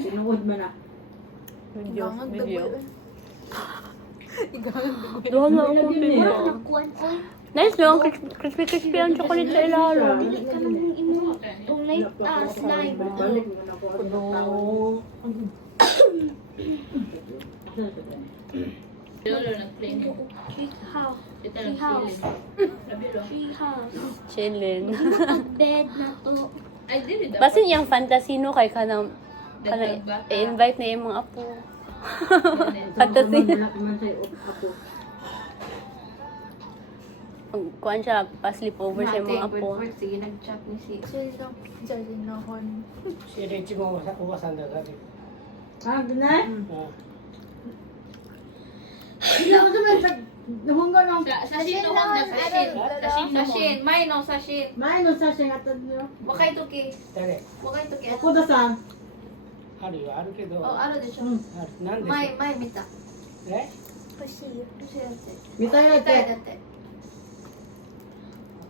Sinuod man na. Video. Doon na ako pila. Nice lang, crispy ang chocolate sa ilalim. Balik mo na ko. Chillin. Bed na to. Basin yung fantasino kay kanang i-invite na yung mga apo. Fantasy. Kuhan siya, pa-sleepover sa yung mga apo. Sige, nag-chat ni si. Si Richie mo uwasan na dati. Ah, ganay? Ilaw naman sa nahungga ng Sashin no hon sashin. May no sashin. may no sa siya atad niyo. Wakay to ki. 誰 Wakay to ki. Ako da sa あるよ、あるけど。 Oh, aro de siya. あるなんでしょう May mita. え Kasi, bitay na Tay te. dati.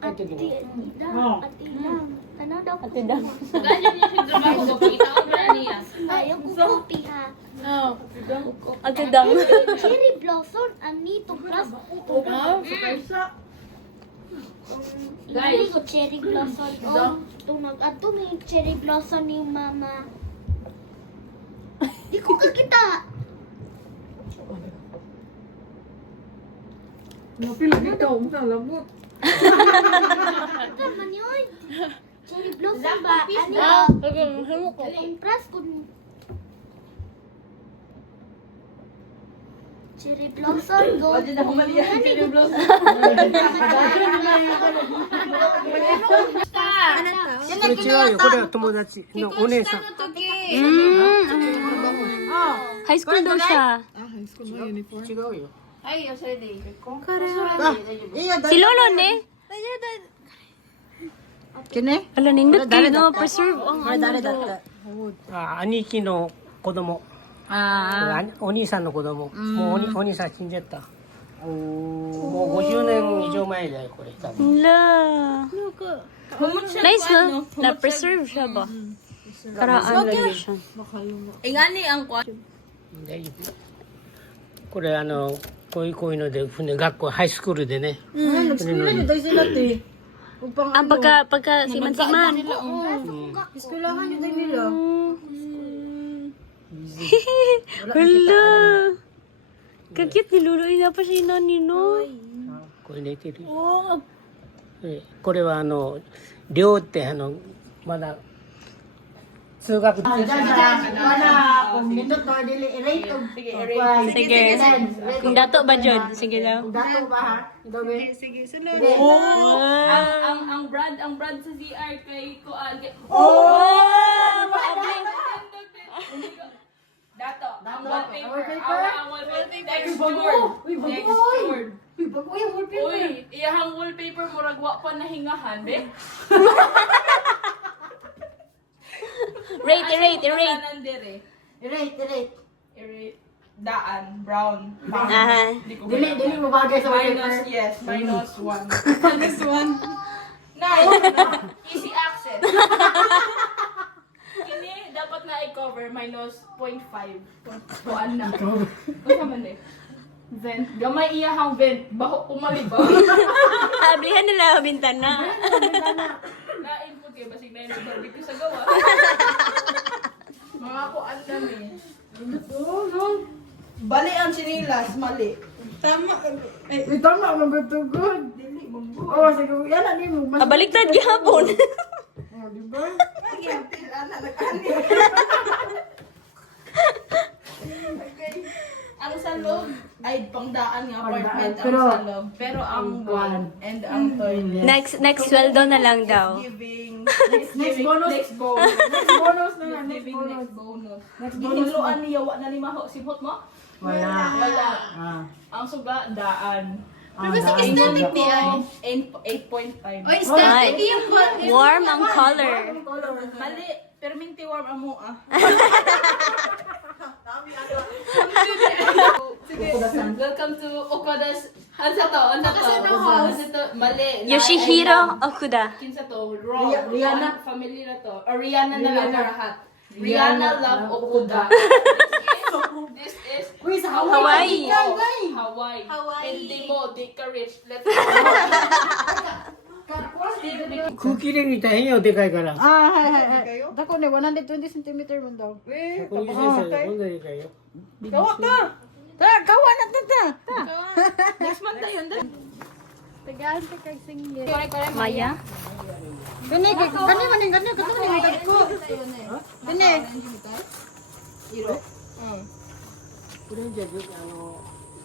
帰ってきて。 ati lang. Ano daw? Ate daw. Ganyan yung trabaho ko pag itaon na niya. Ayaw ko kopi ha. Ate daw. Cherry blossom, anito plus. Guys, ko cherry blossom. Oh, tunag ato may cherry blossom ni mama. Di ko kakita. Napila ikaw mo na labot. Ito man yun. Cherry blossom ba? Ano? Pras ko. Cherry blossom, go. Cherry blossom. これ違うよ、これは友達のお姉さん。 High school daw siya. 違うよ。 Ay, yo soy de. Si Lolo ne? Kini? Ala, nindot kayo no, preserve ang ano daw. あ、兄貴の子供。お兄さんの子供。もうお兄さん死んじゃった。もう50年以上前だよ、これ多分。 Hala. Nice no? Na-preserve siya ba? Karaan lagi siya. Ingani ang kwa. 大丈夫。これこういうので船学校ハイスクールでね。 Eskwela niyo tayo sila te. Upang Ah, pagka siman-siman. eskwelahan niyo tayo nila. Hala. Kagit ni Lolo, ina pa siya inani no. これ寝てるよ。これは寮ってまだ通学 Wala, kung nindot to, dili, rate of Sige. Kung dato ba Jod? Sige daw. dato ba ha? Dobe. Wow. Ang brand sa CR kay Kuan. Dato. Ang wallpaper. Ang wallpaper. Next door. Next door. Uy, bago yung wallpaper. Uy, iyahang wallpaper murag wa pa nahingahan, be. Rate. Rate. Rate. Daan, brown. Aha. Dili mo bagay sa Minus, wallpaper. yes, minus 1. Minus 1. Nice. Easy access. Kini, dapat na i-cover minus 0.5. Kuan na. Basta man eh. Vent. Gamay iyahang vent. Baho umalibaw. Ablihan nila ang bintana. Na-input kayo. Basig na yung barbecue sa gawa. Mga kuan kami. Bali ang sinilas, mali. Tama. Tama, magtugod. Oh, siguro, yan na mo. Kabaliktad gihapon. Oh, di ba? Ang sa loob ay pangdaan nga apartment ang Pero- sa loob. Pero ang wall and ang toilet. Next sweldo na lang daw. Giving. Next bonus. Next bonus. Next bonus na yan, next Giving bonus. next bonus. Next bonus. Gihiluan niya wa na ni maho simhot mo? Wala. Wala. Ah. Ang suga daan. Pero kasi aesthetic di ay 8.5. Ay, warm ang color. Mali, pero minti warm amo ah. Sige, welcome to Okada's Hansa to, mali. Yoshihiro Okuda. Kinsa to, wrong. Rihanna. Family na to. Or Rihanna na lang Rihanna. lahat. Rihanna love Okuda. This is Uy, sa Hawaii. Hawaii. Hawaii. Hindi mo, di ka rich. Let's 空気で見たら変よ、でかいから。 Ah, hay. Dako ne 120 cm man daw. 空気先生、こんなでかいよ。 Gawa ka! Ta, kawa na ta. Next month na yun. Tagaan sa kag single. Maya? Kani man gani ko. Kani. これじゃ、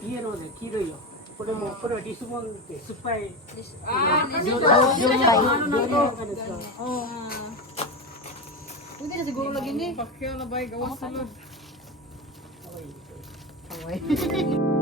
イエローで黄色いよ。これも、これはリスボンって酸っぱい。 Ano na to? Oh. Hindi na siguro lagi ni. Pakya na ba gawas sa. Hawaii.